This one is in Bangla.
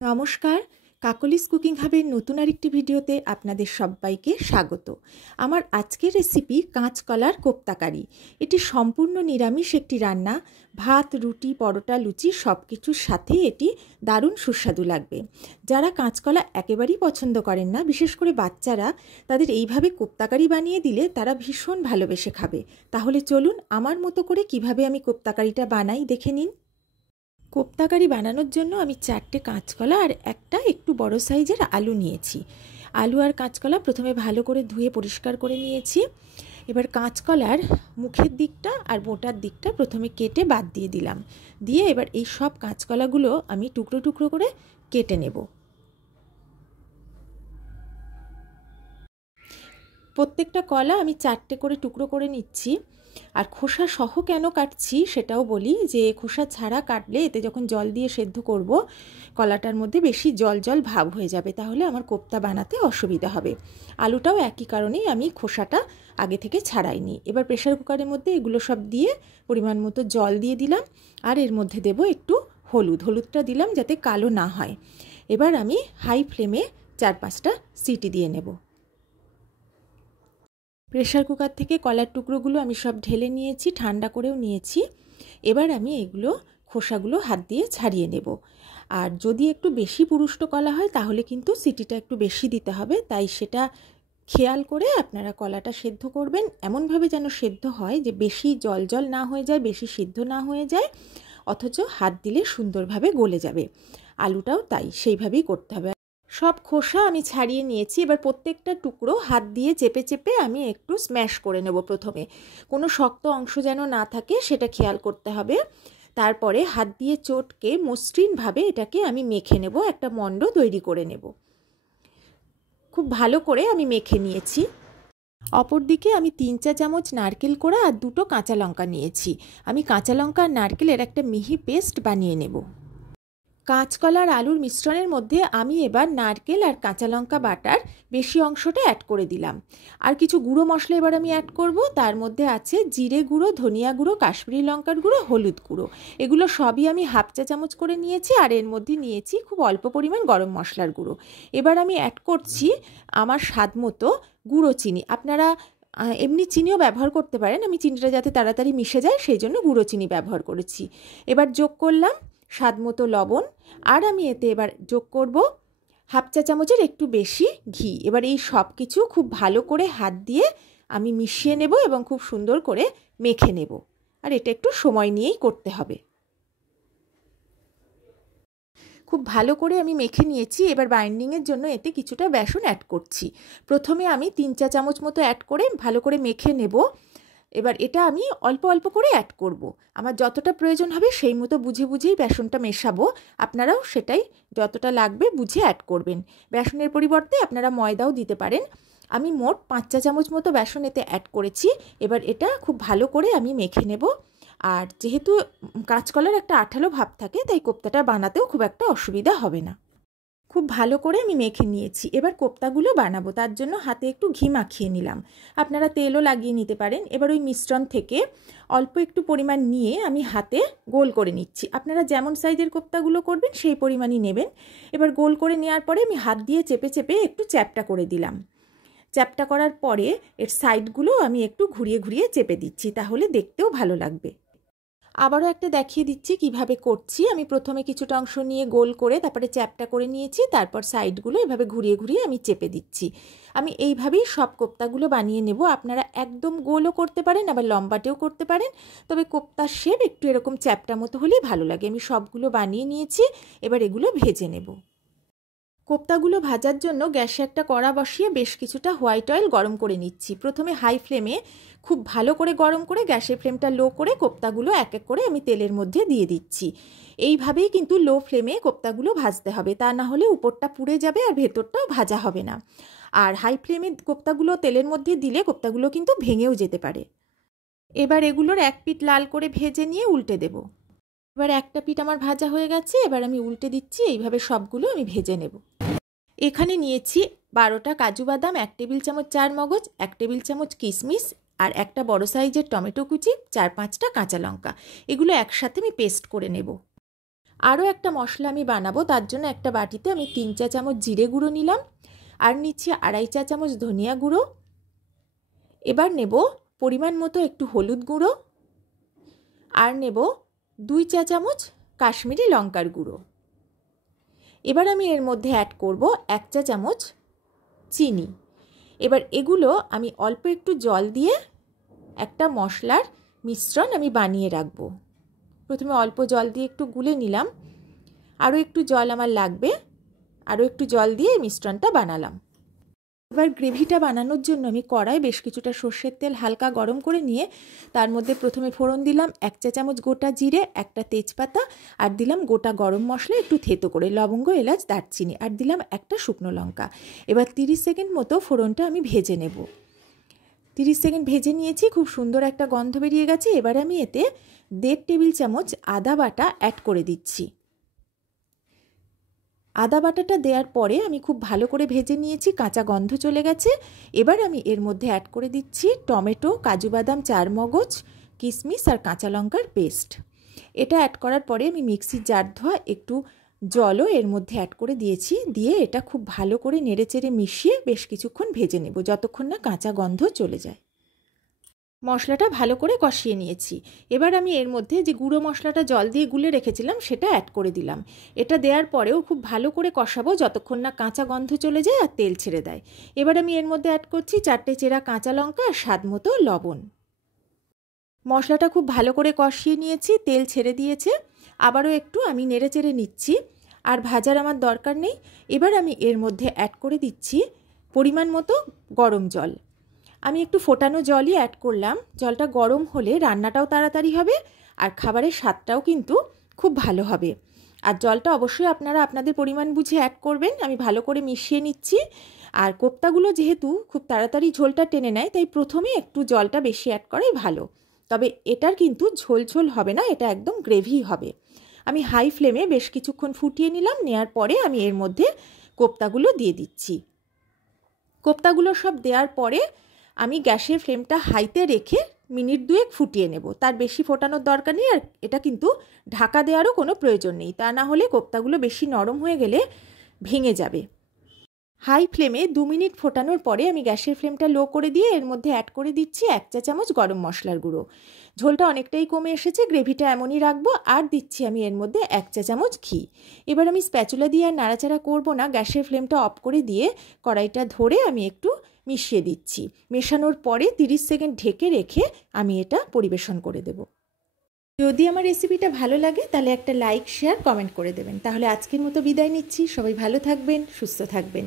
নমস্কার, কাকলিস কুকিং হাবের নতুন আরেকটি ভিডিওতে আপনাদের সবাইকে স্বাগত। আমার আজকের রেসিপি কাঁচকলার কোপ্তাকারি। এটি সম্পূর্ণ নিরামিষ একটি রান্না। ভাত, রুটি, পরোটা, লুচি সব কিছুর সাথে এটি দারুণ সুস্বাদু লাগবে। যারা কাঁচকলা একেবারেই পছন্দ করেন না, বিশেষ করে বাচ্চারা, তাদের এইভাবে কোপ্তাকারি বানিয়ে দিলে তারা ভীষণ ভালোবেসে খাবে। তাহলে চলুন আমার মতো করে কিভাবে আমি কোপ্তাকারিটা বানাই দেখে নিন। কোপ্তাকারি বানানোর জন্য আমি 4টে কাঁচকলা আর একটা একটু বড় সাইজের আলু নিয়েছি। আলু আর কাঁচকলা প্রথমে ভালো করে ধুয়ে পরিষ্কার করে নিয়েছি। এবার কাঁচকলার মুখের দিকটা আর বোটার দিকটা প্রথমে কেটে বাদ দিয়ে দিলাম। দিয়ে এবার এই সব কাঁচকলাগুলো আমি টুকরো টুকরো করে কেটে নেব। প্রত্যেকটা কলা আমি 4টে করে টুকরো করে নিচ্ছি। আর খোসা সহ কেন কাটছি সেটাও বলি, যে খোসা ছাড়া কাটলে এতে যখন জল দিয়ে সেদ্ধ করব কলাটার মধ্যে বেশি জল জল ভাব হয়ে যাবে, তাহলে আমার কোপ্তা বানাতে অসুবিধা হবে। আলুটাও একই কারণেই আমি খোসাটা আগে থেকে ছাড়াইনি। এবার প্রেসার কুকারের মধ্যে এগুলো সব দিয়ে পরিমাণ মতো জল দিয়ে দিলাম, আর এর মধ্যে দেব একটু হলুদটা দিলাম যাতে কালো না হয়। এবার আমি হাই ফ্লেমে 4-5টা সিটি দিয়ে নেব। প্রেসার কুকার থেকে কলার টুকরোগুলো আমি সব ঢেলে নিয়েছি, ঠান্ডা করেও নিয়েছি। এবার আমি এগুলো খোসাগুলো হাত দিয়ে ছাড়িয়ে নেব। আর যদি একটু বেশি পুরুষ্ট কলা হয় তাহলে কিন্তু সিটিটা একটু বেশি দিতে হবে, তাই সেটা খেয়াল করে আপনারা কলাটা সেদ্ধ করবেন। এমনভাবে যেন সেদ্ধ হয় যে বেশি জল জল না হয়ে যায়, বেশি সিদ্ধ না হয়ে যায়, অথচ হাত দিলে সুন্দরভাবে গলে যাবে। আলুটাও তাই, সেইভাবেই করতে হবে। সব খোসা আমি ছাড়িয়ে নিয়েছি। এবার প্রত্যেকটা টুকরো হাত দিয়ে চেপে চেপে আমি একটু স্ম্যাশ করে নেব। প্রথমে কোনো শক্ত অংশ যেন না থাকে সেটা খেয়াল করতে হবে। তারপরে হাত দিয়ে চটকে মসৃণভাবে এটাকে আমি মেখে নেব, একটা মণ্ড তৈরি করে নেব। খুব ভালো করে আমি মেখে নিয়েছি। অপরদিকে আমি 3-4 চামচ নারকেল কোড়া আর 2টো কাঁচা লঙ্কা নিয়েছি। আমি কাঁচা লঙ্কা আর নারকেলের একটা মিহি পেস্ট বানিয়ে নেব। কাঁচকলা আর আলুর মিশ্রণের মধ্যে আমি এবার নারকেল আর কাঁচা লঙ্কা বাটার বেশি অংশটা অ্যাড করে দিলাম। আর কিছু গুঁড়ো মশলা এবার আমি অ্যাড করব। তার মধ্যে আছে জিরে গুঁড়ো, ধনিয়া গুঁড়ো, কাশ্মীরি লঙ্কার গুঁড়ো, হলুদ গুঁড়ো। এগুলো সবই আমি 1/2 চা চামচ করে নিয়েছি। আর এর মধ্যে নিয়েছি খুব অল্প পরিমাণ গরম মশলার গুঁড়ো। এবার আমি অ্যাড করছি আমার স্বাদ মতো গুঁড়ো চিনি। আপনারা এমনি চিনিও ব্যবহার করতে পারেন। আমি চিনিটা যাতে তাড়াতাড়ি মিশে যায় সেই জন্য গুঁড়ো চিনি ব্যবহার করেছি। এবার যোগ করলাম স্বাদ মতো লবণ, আর আমি এতে এবার যোগ করব 1/2 চা চামচের একটু বেশি ঘি। এবার এই সব কিছু খুব ভালো করে হাত দিয়ে আমি মিশিয়ে নেব এবং খুব সুন্দর করে মেখে নেব। আর এটা একটু সময় নিয়েই করতে হবে। খুব ভালো করে আমি মেখে নিয়েছি। এবার বাইন্ডিংয়ের জন্য এতে কিছুটা বেসন অ্যাড করছি। প্রথমে আমি 3 চা চামচ মতো অ্যাড করে ভালো করে মেখে নেব। এবার এটা আমি অল্প অল্প করে অ্যাড করব। আমার যতটা প্রয়োজন হবে সেই মতো বুঝে বুঝেই বেসনটা মেশাবো। আপনারাও সেটাই যতটা লাগবে বুঝে অ্যাড করবেন। বেসনের পরিবর্তে আপনারা ময়দাও দিতে পারেন। আমি মোট 5 চা চামচ মতো বেসন এতে অ্যাড করেছি। এবার এটা খুব ভালো করে আমি মেখে নেব। আর যেহেতু কাঁচকলার একটা আঠালো ভাব থাকে, তাই কোপ্তাটা বানাতেও খুব একটা অসুবিধা হবে না। খুব ভালো করে আমি মেখে নিয়েছি। এবার কোপ্তাগুলো বানাবো, তার জন্য হাতে একটু ঘি মাখিয়ে নিলাম। আপনারা তেলও লাগিয়ে নিতে পারেন। এবার ওই মিশ্রণ থেকে অল্প একটু পরিমাণ নিয়ে আমি হাতে গোল করে নিচ্ছি। আপনারা যেমন সাইজের কোপ্তাগুলো করবেন সেই পরিমাণই নেবেন। এবার গোল করে নেওয়ার পরে আমি হাত দিয়ে চেপে চেপে একটু চ্যাপ্টা করে দিলাম। চ্যাপ্টা করার পরে এর সাইডগুলো আমি একটু ঘুরিয়ে ঘুরিয়ে চেপে দিচ্ছি, তাহলে দেখতেও ভালো লাগবে। আবারও একটা দেখিয়ে দিচ্ছি কিভাবে করছি। আমি প্রথমে কিছুটা অংশ নিয়ে গোল করে তারপরে চ্যাপ্টা করে নিয়েছি, তারপর সাইডগুলো এভাবে ঘুরিয়ে ঘুরিয়ে আমি চেপে দিচ্ছি। আমি এইভাবেই সব কোপ্তাগুলো বানিয়ে নেব। আপনারা একদম গোলও করতে পারেন, আবার লম্বাটেও করতে পারেন, তবে কোপ্তার শেপ একটু এরকম চ্যাপ্টা মতো হলেই ভালো লাগে। আমি সবগুলো বানিয়ে নিয়েছি। এবার এগুলো ভেজে নেব। কোপ্তাগুলো ভাজার জন্য গ্যাসে একটা কড়া বসিয়ে বেশ কিছুটা হোয়াইট অয়েল গরম করে নিচ্ছি। প্রথমে হাই ফ্লেমে খুব ভালো করে গরম করে গ্যাসের ফ্লেমটা লো করে কোপ্তাগুলো এক এক করে আমি তেলের মধ্যে দিয়ে দিচ্ছি। এইভাবেই কিন্তু লো ফ্লেমে কোপ্তাগুলো ভাজতে হবে, তা না হলে উপরটা পুড়ে যাবে আর ভেতরটাও ভাজা হবে না। আর হাই ফ্লেমে কোপ্তাগুলো তেলের মধ্যে দিলে কোপ্তাগুলো কিন্তু ভেঙেও যেতে পারে। এবার এগুলোর এক পিঠ লাল করে ভেজে নিয়ে উল্টে দেব। এবার একটা পিঠ আমার ভাজা হয়ে গেছে, এবার আমি উল্টে দিচ্ছি। এইভাবে সবগুলো আমি ভেজে নেব। এখানে নিয়েছি 12টা কাজু বাদাম, 1 টেবিল চামচ চারমগজ, 1 টেবিল চামচ কিশমিশ আর একটা বড় সাইজের টমেটো কুচি, 4-5টা কাঁচা লঙ্কা। এগুলো একসাথে আমি পেস্ট করে নেব। আরও একটা মশলা আমি বানাবো, তার জন্য একটা বাটিতে আমি 3 চা চামচ জিরে গুঁড়ো নিলাম, আর নিচ্ছি 2.5 চা চামচ ধনিয়া গুঁড়ো। এবার নেব পরিমাণ মতো একটু হলুদ গুঁড়ো, আর নেব 2 চা চামচ কাশ্মীরি লঙ্কার গুঁড়ো। এবার আমি এর মধ্যে অ্যাড করব 1 চা চামচ চিনি। এবার এগুলো আমি অল্প একটু জল দিয়ে একটা মশলার মিশ্রণ আমি বানিয়ে রাখবো। প্রথমে অল্প জল দিয়ে একটু গুলে নিলাম, আরও একটু জল আমার লাগবে, আরও একটু জল দিয়ে এই মিশ্রণটা বানালাম। এবার গ্রেভিটা বানানোর জন্য আমি কড়ায় বেশ কিছুটা সর্ষের তেল হালকা গরম করে নিয়ে তার মধ্যে প্রথমে ফোড়ন দিলাম 1 চা চামচ গোটা জিরে, একটা তেজপাতা, আর দিলাম গোটা গরম মশলা একটু থেতো করে, লবঙ্গ, এলাচ, দারচিনি, আর দিলাম একটা শুকনো লঙ্কা। এবার 30 সেকেন্ড মতো ফোড়নটা আমি ভেজে নেব। 30 সেকেন্ড ভেজে নিয়েছি, খুব সুন্দর একটা গন্ধ বেরিয়ে গেছে। এবার আমি এতে 1.5 টেবিল চামচ আদা বাটা অ্যাড করে দিচ্ছি। আদা বাটাটা দেওয়ার পরে আমি খুব ভালো করে ভেজে নিয়েছি, কাঁচা গন্ধ চলে গেছে। এবার আমি এর মধ্যে অ্যাড করে দিচ্ছি টমেটো, কাজু বাদাম, চারমগজ, কিশমিশ আর কাঁচা লঙ্কার পেস্ট। এটা অ্যাড করার পরে আমি মিক্সির জার ধোয়া একটু জলও এর মধ্যে অ্যাড করে দিয়েছি, দিয়ে এটা খুব ভালো করে নেড়েচেড়ে মিশিয়ে বেশ কিছুক্ষণ ভেজে নেব, যতক্ষণ না কাঁচা গন্ধ চলে যায়। মশলাটা ভালো করে কষিয়ে নিয়েছি। এবার আমি এর মধ্যে যে গুঁড়ো মশলাটা জল দিয়ে গুলে রেখেছিলাম সেটা অ্যাড করে দিলাম। এটা দেওয়ার পরেও খুব ভালো করে কষাবো যতক্ষণ না কাঁচা গন্ধ চলে যায় আর তেল ছেড়ে দেয়। এবার আমি এর মধ্যে অ্যাড করছি 4টে চেরা কাঁচা লঙ্কা আর স্বাদ মতো লবণ। মশলাটা খুব ভালো করে কষিয়ে নিয়েছি, তেল ছেড়ে দিয়েছে। আবারও একটু আমি নেড়েচেড়ে নিচ্ছি, আর ভাজার আমার দরকার নেই। এবার আমি এর মধ্যে অ্যাড করে দিচ্ছি পরিমাণ মতো গরম জল। আমি একটু ফোটানো জলই অ্যাড করলাম। জলটা গরম হলে রান্নাটাও তাড়াতাড়ি হবে আর খাবারের স্বাদটাও কিন্তু খুব ভালো হবে। আর জলটা অবশ্যই আপনারা আপনাদের পরিমাণ বুঝে অ্যাড করবেন। আমি ভালো করে মিশিয়ে নিচ্ছি। আর কোপ্তাগুলো যেহেতু খুব তাড়াতাড়ি ঝোলটা টেনে নেয়, তাই প্রথমে একটু জলটা বেশি অ্যাড করাই ভালো। তবে এটার কিন্তু ঝোল ঝোল হবে না, এটা একদম গ্রেভি হবে। আমি হাই ফ্লেমে বেশ কিছুক্ষণ ফুটিয়ে নিলাম। নেওয়ার পরে আমি এর মধ্যে কোপ্তাগুলো দিয়ে দিচ্ছি। কোপ্তাগুলো সব দেওয়ার পরে আমি গ্যাসের ফ্লেমটা হাইতে রেখে মিনিট 2 ফুটিয়ে নেব। তার বেশি ফোটানোর দরকার নেই, আর এটা কিন্তু ঢাকা দেওয়ারও কোনো প্রয়োজন নেই, তা না হলে কোপ্তাগুলো বেশি নরম হয়ে গেলে ভেঙে যাবে। হাই ফ্লেমে 2 মিনিট ফোটানোর পরে আমি গ্যাসের ফ্লেমটা লো করে দিয়ে এর মধ্যে অ্যাড করে দিচ্ছি 1 চা চামচ গরম মশলার গুঁড়ো। ঝোলটা অনেকটাই কমে এসেছে, গ্রেভিটা এমনই রাখবো। আর দিচ্ছি আমি এর মধ্যে 1 চা চামচ ঘি। এবার আমি স্প্যাচুলা দিয়ে আর নাড়াচাড়া করবো না, গ্যাসের ফ্লেমটা অফ করে দিয়ে কড়াইটা ধরে আমি একটু মিশিয়ে দিচ্ছি। মেশানোর পরে 30 সেকেন্ড ঢেকে রেখে আমি এটা পরিবেশন করে দেব। যদি আমার রেসিপিটা ভালো লাগে তাহলে একটা লাইক, শেয়ার, কমেন্ট করে দেবেন। তাহলে আজকের মতো বিদায় নিচ্ছি। সবাই ভালো থাকবেন, সুস্থ থাকবেন।